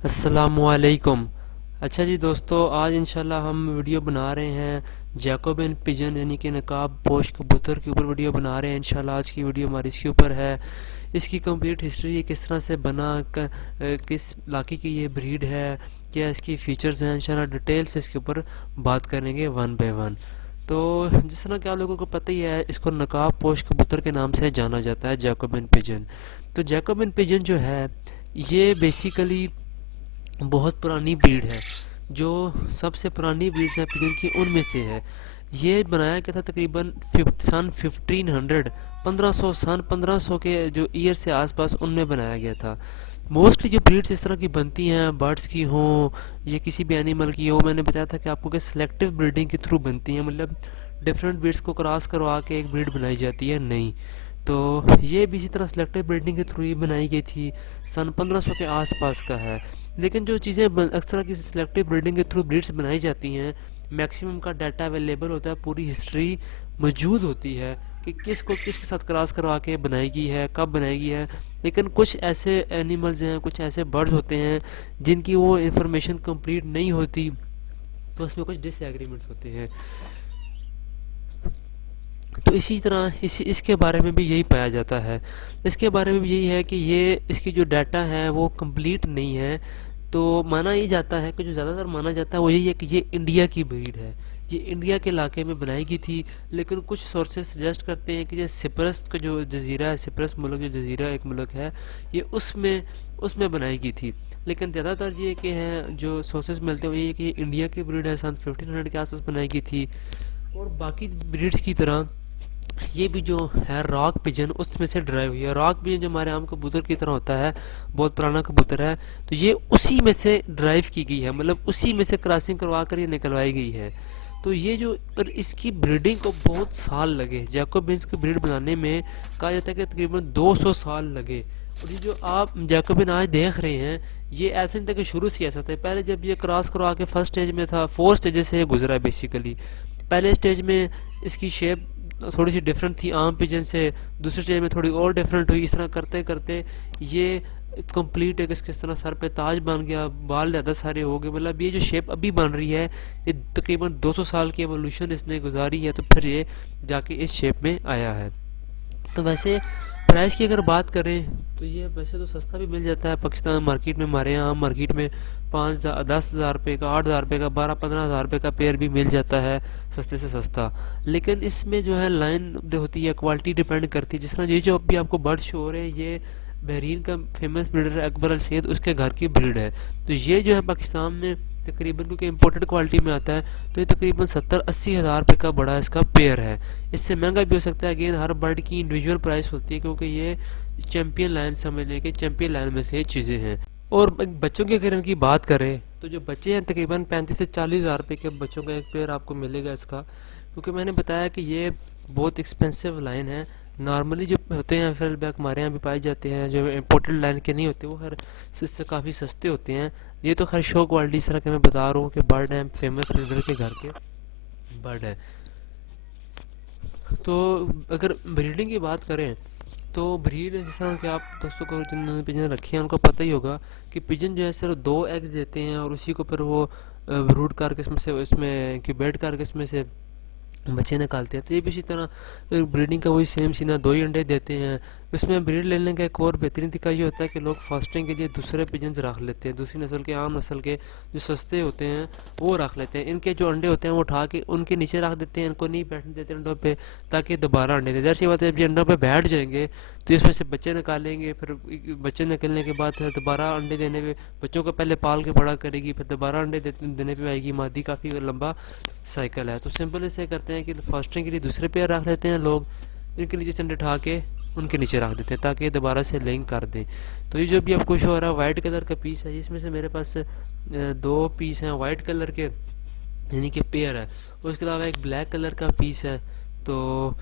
अस्सलामुअलैकुम। अच्छा जी दोस्तों, आज इंशाल्लाह हम वीडियो बना रहे हैं जैकोबिन पिजन यानी कि नकाब पोश कबूतर के ऊपर वीडियो बना रहे हैं। इंशाल्लाह आज की वीडियो हमारी इसके ऊपर है। इसकी कंप्लीट हिस्ट्री, ये किस तरह से बना, किस इलाके की ये ब्रीड है, क्या इसकी फ़ीचर्स हैं, इंशाल्लाह डिटेल से इसके ऊपर बात करेंगे वन बाय वन। तो जिस तरह कि आप लोगों को पता ही है, इसको नकाब पोश कबूतर के नाम से जाना जाता है, जैकोबिन पिजन। तो जैकोबिन पिजन जो है, ये बेसिकली बहुत पुरानी ब्रीड है। जो सबसे पुरानी ब्रीड्स हैं पिजन की, उनमें से है। ये बनाया गया था तकरीबन सन 1500, 1500 सन 1500 के जो ईयर से आसपास, उनमें बनाया गया था। मोस्टली जो ब्रीड्स इस तरह की बनती हैं, बर्ड्स की हों या किसी भी एनिमल की हो, मैंने बताया था कि आपको कि सेलेक्टिव ब्रीडिंग के थ्रू बनती हैं, मतलब डिफरेंट ब्रीड्स को क्रॉस करवा के एक ब्रीड बनाई जाती है, नहीं। तो ये भी इसी तरह सेलेक्टिव ब्रीडिंग के थ्रू ही बनाई गई थी, सन 1500 के आसपास का है। लेकिन जो चीज़ें अक्सर की सिलेक्टिव ब्रीडिंग के थ्रू ब्रीड्स बनाई जाती हैं, मैक्सिमम का डाटा अवेलेबल होता है, पूरी हिस्ट्री मौजूद होती है कि किसको किसके साथ क्रॉस करवा के बनाई गई है, कब बनाई गई है। लेकिन कुछ ऐसे एनिमल्स हैं, कुछ ऐसे बर्ड्स होते हैं जिनकी वो इन्फॉर्मेशन कंप्लीट नहीं होती, तो उसमें कुछ डिसएग्रीमेंट्स होते हैं। तो इसी तरह इसके बारे में भी यही पाया जाता है। इसके बारे में भी यही है कि ये इसकी जो डाटा है वो कंप्लीट नहीं है। तो माना ये जाता है कि जो ज़्यादातर माना जाता है वो यही है कि ये इंडिया की ब्रीड है, ये इंडिया के इलाके में बनाई गई थी। लेकिन कुछ सोर्सेज सजेस्ट करते हैं कि ये सिप्रस का जो जजीरा है, सिप्रस मुल्क जो जजीरा एक मुल्क है, ये उसमें उसमें बनाई गई थी। लेकिन ज़्यादातर ये कि हैं जो सोर्सेज मिलते हैं वो ये कि ये इंडिया की ब्रीड है, सन 1500 के आसपास बनाई गई थी। और बाकी ब्रीड्स की तरह ये भी जो है रॉक पिजन, उसमें से ड्राइव हुई है। रॉक पिजन जो हमारे आम कबूतर की तरह होता है, बहुत पुराना कबूतर है, तो ये उसी में से ड्राइव की गई है, मतलब उसी में से क्रॉसिंग करवा कर ये निकलवाई गई है। तो ये जो, और इसकी ब्रीडिंग को बहुत साल लगे, जैकोबिन्स की ब्रीड बनाने में कहा जाता है कि तकरीबन 200 साल लगे। और ये जो आप जैकोबिन आज देख रहे हैं, ये ऐसे नहीं था कि शुरू से ऐसा था। पहले जब ये क्रॉस करवा के फर्स्ट स्टेज में था, 4 स्टेजेस से ये गुजरा है बेसिकली। पहले स्टेज में इसकी शेप थोड़ी सी डिफरेंट थी आम पिजन से, दूसरे स्टेज में थोड़ी और डिफरेंट हुई। इस तरह करते करते ये कंप्लीट है कि किस तरह सर पे ताज बन गया, बाल ज़्यादा सारे हो गए। मतलब ये जो शेप अभी बन रही है, ये तकरीबन 200 साल की एवोल्यूशन इसने गुजारी है, तो फिर ये जाके इस शेप में आया है। तो वैसे प्राइस की अगर बात करें तो ये वैसे तो सस्ता भी मिल जाता है पाकिस्तान मार्केट में, हमारे यहाँ मार्केट में 5,000 10,000 रुपये का, 8,000 रुपये का, 12-15,000 रुपये का पेयर भी मिल जाता है, सस्ते से सस्ता। लेकिन इसमें जो है लाइन जो होती है, क्वालिटी डिपेंड करती है। जिस तरह ये जो अभी आपको बर्ड शो हो रहे हैं, ये बहरीन का फेमस ब्रीडर है अकबर अल सैद, उसके घर की ब्रीड है। तो ये जो है पाकिस्तान में तकरीबन, क्योंकि इम्पोर्टेड क्वालिटी में आता है, तो ये तकरीबन 70-80 हज़ार रुपये का बड़ा इसका पेयर है। इससे महंगा भी हो सकता है। अगेन हर बर्ड की इंडिविजुअल प्राइस होती है, क्योंकि ये चैम्पियन लाइन समझ लें कि चैम्पियन लाइन में से ये चीज़ें हैं। और बच्चों के अगर इनकी बात करें तो जो बच्चे हैं तकरीबन 35 से 40 हज़ार रुपये के बच्चों का एक पेयर आपको मिलेगा इसका। क्योंकि मैंने बताया कि ये बहुत एक्सपेंसिव लाइन है। नॉर्मली जो होते हैं फेल बैक हमारे यहाँ भी पाए जाते हैं, जो इम्पोर्टेड लाइन के नहीं होते, वो हर इससे काफ़ी सस्ते होते हैं। ये तो खैर शो क्वालिटी इस तरह के मैं बता रहा हूँ कि बर्ड है, फेमस ब्रीडर के घर के बर्ड है। तो अगर ब्रीडिंग की बात करें तो ब्रीड जैसा कि आप दोस्तों को जिन्होंने पिजन रखे हैं उनको पता ही होगा कि पिजन जो है सिर्फ 2 एग्स देते हैं, और उसी को फिर वो ब्रूड करके इसमें इसमें इंक्यूबेट करके इसमें से बच्चे निकालते हैं। तो ये भी इसी तरह ब्रीडिंग का वही सेम सीन है, 2 ही अंडे देते हैं। इसमें ब्रीड लेने का एक और बेहतरीन तरीका ये होता है कि लोग फास्टिंग के लिए दूसरे पिजन्स रख लेते हैं, दूसरी नस्ल के, आम नस्ल के जो सस्ते होते हैं वो रख लेते हैं। इनके जो अंडे होते हैं वो उठा के उनके नीचे रख देते हैं, इनको नहीं बैठने देते अंडों पे, ताकि दोबारा अंडे दें। जैसी बात है, जब ये अंडों पे बैठ जाएंगे तो इसमें से बच्चे निकालेंगे, फिर बच्चे निकलने के बाद फिर दोबारा अंडे देने पे, बच्चों को पहले पाल के बड़ा करेगी, फिर दोबारा अंडे देने पे आएगी मादी। काफ़ी लंबा साइकिल है। तो सिंपल ऐसे करते हैं कि फास्टिंग के लिए दूसरे पेयर रख लेते हैं लोग, इनके नीचे से अंडे उठा के उनके नीचे रख देते हैं ताकि ये दोबारा से लिंक कर दें। तो ये जो भी आपको शो हो रहा है वाइट कलर का पीस है, इसमें से मेरे पास 2 पीस हैं वाइट कलर के, यानी कि पेयर है। और उसके अलावा एक ब्लैक कलर का पीस है। तो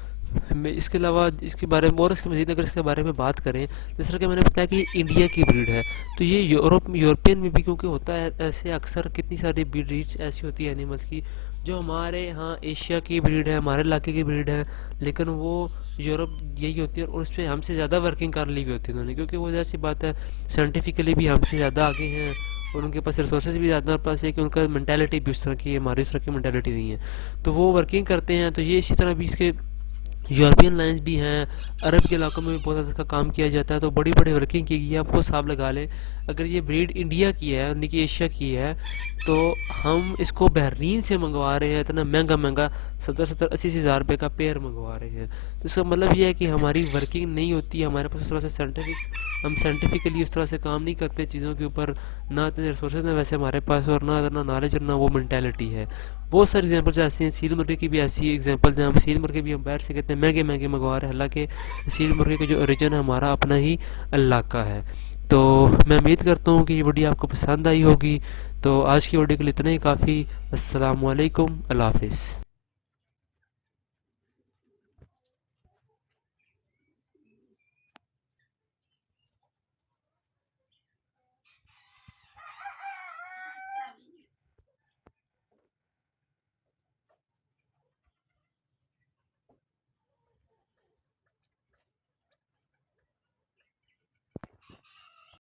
हमें इसके अलावा इसके बारे में और इसके मज़ीद अगर इसके बारे में बात करें, जिस तरह कि मैंने बताया कि इंडिया की ब्रीड है, तो ये यूरोपियन में भी क्योंकि होता है ऐसे, अक्सर कितनी सारी ब्रीड्स ऐसी होती है एनिमल्स की जो हमारे यहाँ एशिया की ब्रीड है, हमारे इलाके की ब्रीड है, लेकिन वो यूरोप यही होती है, और उस पर हमसे ज़्यादा वर्किंग कर ली हुई होती है उन्होंने, क्योंकि वो जैसी बात है साइंटिफिकली भी हमसे ज़्यादा आगे हैं, और उनके पास रिसोर्सेज भी ज़्यादा है, प्लस है कि उनका मैंटेलिटी भी उस तरह की है, हमारी उस तरह की मैंटेलिटी नहीं है। तो वो वर्किंग करते हैं। तो ये इसी तरह भी इसके यूरोपियन लाइन्स भी हैं, अरब के इलाकों में भी बहुत ज़्यादा इसका काम किया जाता है। तो बड़ी बड़ी वर्किंग की गई है। आपको हिसाब लगा लें, अगर ये ब्रीड इंडिया की है, यानी कि एशिया की है, तो हम इसको बहरीन से मंगवा रहे हैं इतना महंगा महंगा, 70-80 हज़ार रुपये का पेयर मंगवा रहे हैं। तो इसका मतलब ये है कि हमारी वर्किंग नहीं होती है, हमारे पास उस तरह से हम साइंटिफिकली उस तरह से काम नहीं करते चीज़ों के ऊपर, ना इतने रिसोर्सेज हैं वैसे हमारे पास, और ना इतना नॉलेज और ना वो मैंटेलिटी है। बहुत सारी एग्जांपल्स ऐसी हैं, सील मुर्गे की भी ऐसी एग्जांपल्स हैं। हम सील मुर्गे भी हम बाहर से कितने महंगे महंगे मंगवा रहे हैं, हालांकि सील मुर्गे का जो ओरिजिन है हमारा अपना ही इलाका है। तो मैं उम्मीद करता हूँ कि ये वीडियो आपको पसंद आई होगी। तो आज की वीडियो के लिए इतना ही काफ़ी। अस्सलाम वालेकुम, अल्लाह हाफिज़।